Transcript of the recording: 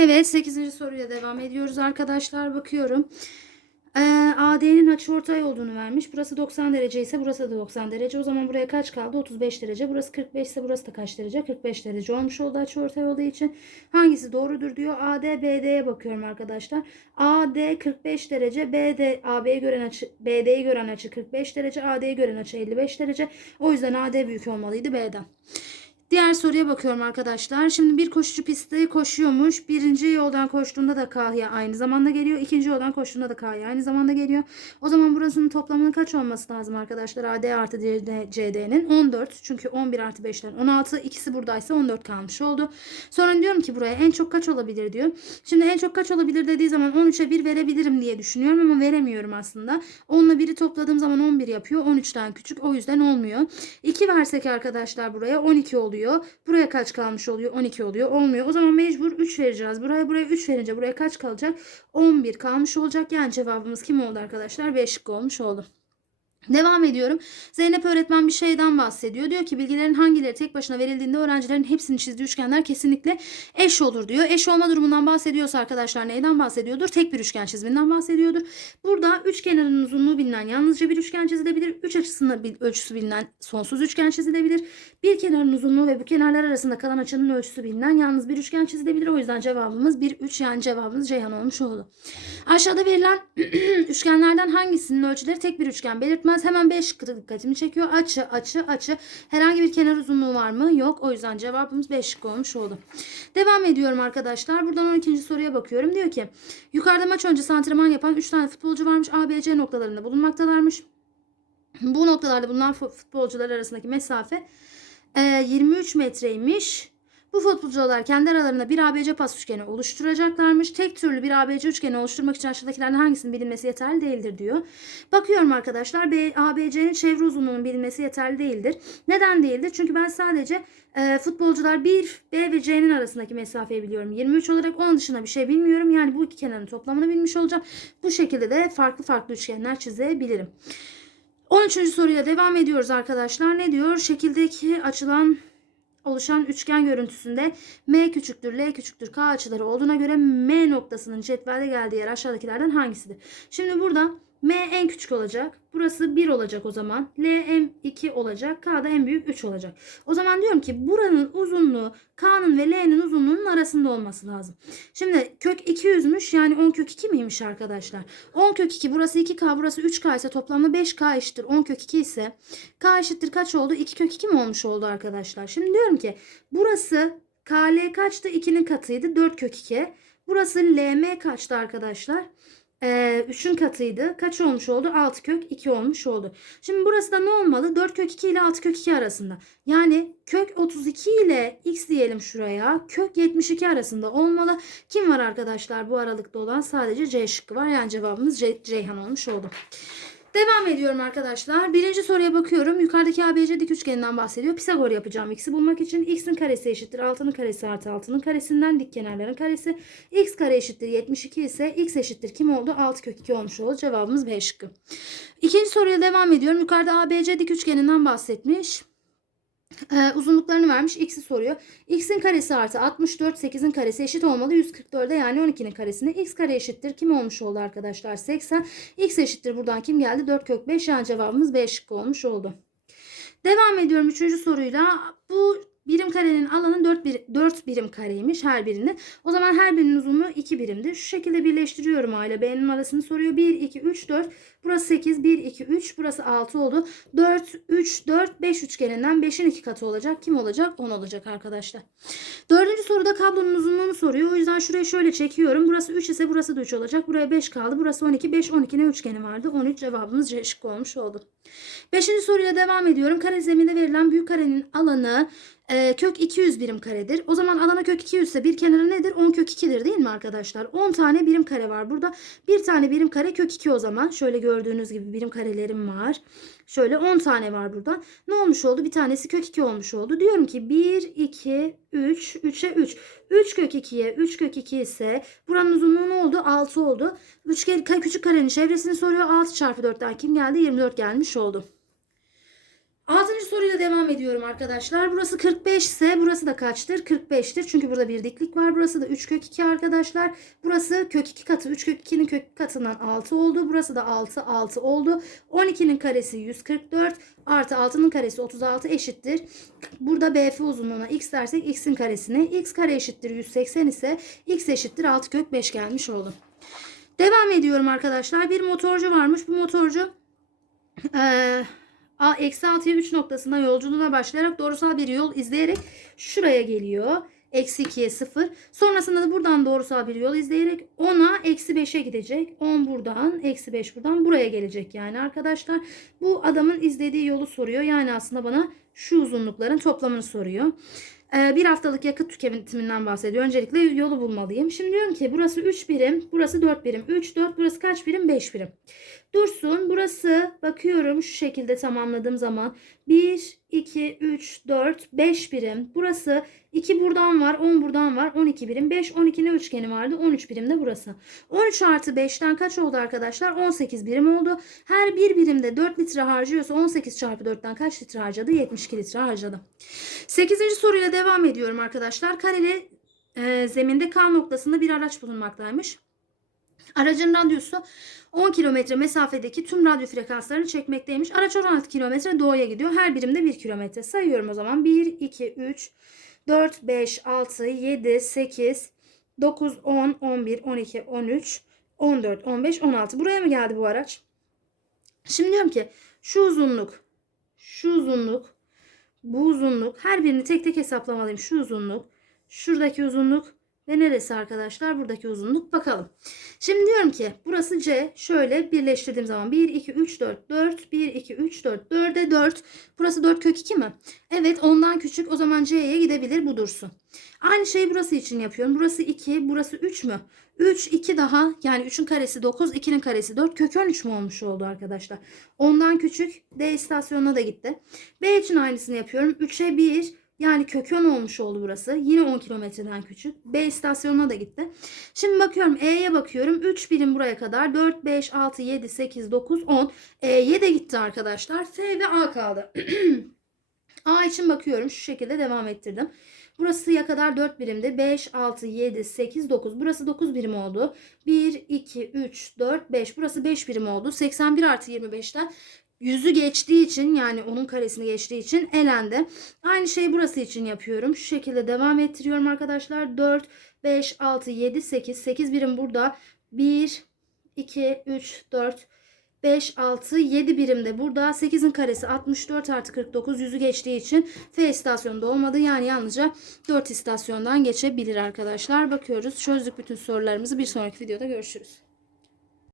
Evet 8. soruya devam ediyoruz arkadaşlar. Bakıyorum. Ee, AD'nin açıortay olduğunu vermiş. Burası 90 derece ise burası da 90 derece. O zaman buraya kaç kaldı? 35 derece. Burası 45 ise burası da kaç derece? 45 derece olmuş oldu açıortay olduğu için. Hangisi doğrudur diyor. AD BD'ye bakıyorum arkadaşlar. AD 45 derece. BD AB'ye gören açı BD'yi gören açı 45 derece. AD'yi gören açı 55 derece. O yüzden AD büyük olmalıydı B'den. Diğer soruya bakıyorum arkadaşlar. Şimdi bir koşucu pistte koşuyormuş. Birinci yoldan koştuğunda da K'ya aynı zamanda geliyor. İkinci yoldan koştuğunda da K'ya aynı zamanda geliyor. O zaman burasının toplamının kaç olması lazım arkadaşlar? AD artı CD CD'nin 14. Çünkü 11 artı 5'ten 16. İkisi buradaysa 14 kalmış oldu. Sonra diyorum ki buraya en çok kaç olabilir diyor. Şimdi en çok kaç olabilir dediği zaman 13'e 1 verebilirim diye düşünüyorum ama veremiyorum aslında. 10 ile 1'i topladığım zaman 11 yapıyor. 13'ten küçük o yüzden olmuyor. 2 versek arkadaşlar buraya 12 oluyor. Buraya kaç kalmış oluyor? 12 oluyor. Olmuyor. O zaman mecbur 3 vereceğiz. Buraya buraya 3 verince buraya kaç kalacak? 11 kalmış olacak. Yani cevabımız kim oldu arkadaşlar? 5 şık olmuş oldu. Devam ediyorum. Zeynep öğretmen bir şeyden bahsediyor. Diyor ki bilgilerin hangileri tek başına verildiğinde öğrencilerin hepsinin çizdiği üçgenler kesinlikle eş olur diyor. Eş olma durumundan bahsediyorsa arkadaşlar neyden bahsediyordur? Tek bir üçgen çiziminden bahsediyordur. Burada üç kenarının uzunluğu bilinen yalnızca bir üçgen çizilebilir. Üç açısında bir ölçüsü bilinen sonsuz üçgen çizilebilir. Bir kenarın uzunluğu ve bu kenarlar arasında kalan açının ölçüsü bilinen yalnız bir üçgen çizilebilir. O yüzden cevabımız 1 3 yani cevabımız Ceyhan olmuş oldu. Aşağıda verilen üçgenlerden hangisinin ölçüleri tek bir üçgen belirtmez. Hemen 5 şıkkı dikkatimi çekiyor. Açı, açı, açı. Herhangi bir kenar uzunluğu var mı? Yok. O yüzden cevabımız 5 şık olmuş oldu. Devam ediyorum arkadaşlar. Buradan 12. soruya bakıyorum. Diyor ki yukarıda maç öncesi antrenman yapan 3 tane futbolcu varmış. A, B, C noktalarında bulunmaktalarmış. Bu noktalarda bulunan fu- futbolcular arasındaki mesafe e, 23 metreymiş. Bu futbolcular kendi aralarında bir ABC pas üçgeni oluşturacaklarmış. Tek türlü bir ABC üçgeni oluşturmak için aşağıdakilerden hangisinin bilinmesi yeterli değildir diyor. Bakıyorum arkadaşlar B, ABC'nin çevre uzunluğunun bilinmesi yeterli değildir. Neden değildir? Çünkü ben sadece e, futbolcular 1, B ve C'nin arasındaki mesafeyi biliyorum. 23 olarak onun dışında bir şey bilmiyorum. Yani bu iki kenarın toplamını bilmiş olacağım. Bu şekilde de farklı farklı üçgenler çizebilirim. 13. soruyla devam ediyoruz arkadaşlar. Ne diyor? Şekildeki açılan oluşan üçgen görüntüsünde M küçüktür, L küçüktür, K açıları olduğuna göre M noktasının cetvelde geldiği yer aşağıdakilerden hangisidir? Şimdi burada M en küçük olacak. Burası 1 olacak o zaman. L en 2 olacak. K da en büyük 3 olacak. O zaman diyorum ki buranın uzunluğu K'nın ve L'nin uzunluğunun arasında olması lazım. Şimdi kök 200'müş yani 10 kök 2 miymiş arkadaşlar? 10 kök 2 burası 2K burası 3K ise toplamda 5K eşittir 10 kök 2 ise K eşittir kaç oldu? 2 kök 2 mi olmuş oldu arkadaşlar? Şimdi diyorum ki burası KL kaçtı? 2'nin katıydı 4 kök 2. Burası LM kaçtı arkadaşlar? Ee, 3'ün katıydı. Kaç olmuş oldu? 6 kök 2 olmuş oldu. Şimdi burası da ne olmalı? 4 kök 2 ile 6 kök 2 arasında. Yani kök 32 ile x diyelim şuraya. Kök 72 arasında olmalı. Kim var arkadaşlar bu aralıkta olan? Sadece C şıkkı var. Yani cevabımız C, Ceyhan olmuş oldu. Devam ediyorum arkadaşlar. Birinci soruya bakıyorum. Yukarıdaki ABC dik üçgeninden bahsediyor. Pisagor yapacağım x'i bulmak için. x'in karesi eşittir 6'nın karesi artı 6'nın karesinden dik kenarların karesi. x kare eşittir 72 ise x eşittir kim oldu? 6 kök 2 olmuş oldu. Cevabımız B şıkkı. İkinci soruya devam ediyorum. Yukarıda ABC dik üçgeninden bahsetmiş. Ee, uzunluklarını vermiş. X'i soruyor. X'in karesi artı 64. 8'in karesi eşit olmalı. 144'e yani 12'nin karesine. X kare eşittir. Kim olmuş oldu arkadaşlar? 80. X eşittir. Buradan kim geldi? 4 kök 5. Yani cevabımız B şıkkı olmuş oldu. Devam ediyorum 3. soruyla. Bu birim karenin alanı 4, bir, 4 birim kareymiş her birinin. O zaman her birinin uzunluğu 2 birimdir. Şu şekilde birleştiriyorum A ile B'nin arasını soruyor. 1, 2, 3, 4. Burası 8, 1, 2, 3. Burası 6 oldu. 4, 3, 4, 5 üçgeninden 5'in 2 katı olacak. Kim olacak? 10 olacak arkadaşlar. Dördüncü soruda kablonun uzunluğunu soruyor. O yüzden şurayı şöyle çekiyorum. Burası 3 ise burası da 3 olacak. Buraya 5 kaldı. Burası 12. 5, 12 ne üçgeni vardı? 13 cevabımız C şıkkı olmuş oldu. Beşinci soruyla devam ediyorum. Kare zeminde verilen büyük karenin alanı e, kök 200 birim karedir. O zaman alana kök 200 ise bir kenarı nedir? 10 kök 2'dir değil mi arkadaşlar? 10 tane birim kare var burada. Bir tane birim kare kök 2 o zaman. Şöyle gördüğünüz gibi birim karelerim var. Şöyle 10 tane var burada. Ne olmuş oldu? Bir tanesi kök 2 olmuş oldu. Diyorum ki 1, 2, 3, 3'e 3. 3 kök 2'ye 3 kök 2 ise buranın uzunluğu ne oldu? 6 oldu. Üçgen, küçük karenin çevresini soruyor. 6 çarpı 4'ten kim geldi? 24 gelmiş oldu. Altıncı soruyla devam ediyorum arkadaşlar. Burası 45 ise burası da kaçtır? 45'tir. Çünkü burada bir diklik var. Burası da 3 kök 2 arkadaşlar. Burası kök 2 katı. 3 kök 2'nin kök katından 6 oldu. Burası da 6 6 oldu. 12'nin karesi 144 artı 6'nın karesi 36 eşittir. Burada BF uzunluğuna x dersek x'in karesine x kare eşittir 180 ise x eşittir 6 kök 5 gelmiş oldu. Devam ediyorum arkadaşlar. Bir motorcu varmış. Bu motorcu eee eksi 6'ya 3 noktasından yolculuğuna başlayarak doğrusal bir yol izleyerek şuraya geliyor. Eksi 2'ye 0. Sonrasında da buradan doğrusal bir yol izleyerek 10'a eksi 5'e gidecek. 10 buradan eksi 5 buradan buraya gelecek yani arkadaşlar. Bu adamın izlediği yolu soruyor. Yani aslında bana şu uzunlukların toplamını soruyor. Ee, bir haftalık yakıt tüketiminden bahsediyor. Öncelikle yolu bulmalıyım. Şimdi diyorum ki burası 3 birim, burası 4 birim. 3, 4, burası kaç birim? 5 birim. Dursun. Burası bakıyorum şu şekilde tamamladığım zaman 1, 2, 3, 4, 5 birim. Burası 2 buradan var, 10 buradan var, 12 birim. 5, 12'nin üçgeni vardı. 13 birim de burası. 13 artı 5'ten kaç oldu arkadaşlar? 18 birim oldu. Her bir birimde 4 litre harcıyorsa 18 çarpı 4'ten kaç litre harcadı? 72 litre harcadı. 8. soruyla devam ediyorum arkadaşlar. Kareli e, zeminde K noktasında bir araç bulunmaktaymış. Aracın radyosu 10 kilometre mesafedeki tüm radyo frekanslarını çekmekteymiş. Araç 16 kilometre doğuya gidiyor. Her birimde 1 kilometre. Sayıyorum o zaman. 1, 2, 3, 4, 5, 6, 7, 8, 9, 10, 11, 12, 13, 14, 15, 16. Buraya mı geldi bu araç? Şimdi diyorum ki şu uzunluk, şu uzunluk, bu uzunluk her birini tek tek hesaplamalıyım. Şu uzunluk, şuradaki uzunluk ve neresi arkadaşlar? Buradaki uzunluk. Bakalım. Şimdi diyorum ki burası C. Şöyle birleştirdiğim zaman 1, 2, 3, 4, 4, 1, 2, 3, 4, 4'e 4. Burası 4 kök 2 mi? Evet ondan küçük. O zaman C'ye gidebilir. Bu dursun. Aynı şeyi burası için yapıyorum. Burası 2, burası 3 mü? 3, 2 daha yani 3'ün karesi 9, 2'nin karesi 4. Kök 13 mü olmuş oldu arkadaşlar? Ondan küçük. D istasyonuna da gitti. B için aynısını yapıyorum. 3'e 1, yani kök 10 olmuş oldu burası. Yine 10 kilometreden küçük. B istasyonuna da gitti. Şimdi bakıyorum E'ye bakıyorum. 3 birim buraya kadar. 4, 5, 6, 7, 8, 9, 10. E'ye de gitti arkadaşlar. F ve A kaldı. A için bakıyorum. Şu şekilde devam ettirdim. Burasıya kadar 4 birimdi. 5, 6, 7, 8, 9. Burası 9 birim oldu. 1, 2, 3, 4, 5. Burası 5 birim oldu. 81 artı 25'ten yüzü geçtiği için yani onun karesini geçtiği için elendi. Aynı şeyi burası için yapıyorum. Şu şekilde devam ettiriyorum arkadaşlar. 4, 5, 6, 7, 8. 8 birim burada. 1, 2, 3, 4, 5, 6, 7 birim de burada. 8'in karesi 64 artı 49 yüzü geçtiği için F istasyonda olmadı. Yani yalnızca 4 istasyondan geçebilir arkadaşlar. Bakıyoruz. Çözdük bütün sorularımızı. Bir sonraki videoda görüşürüz.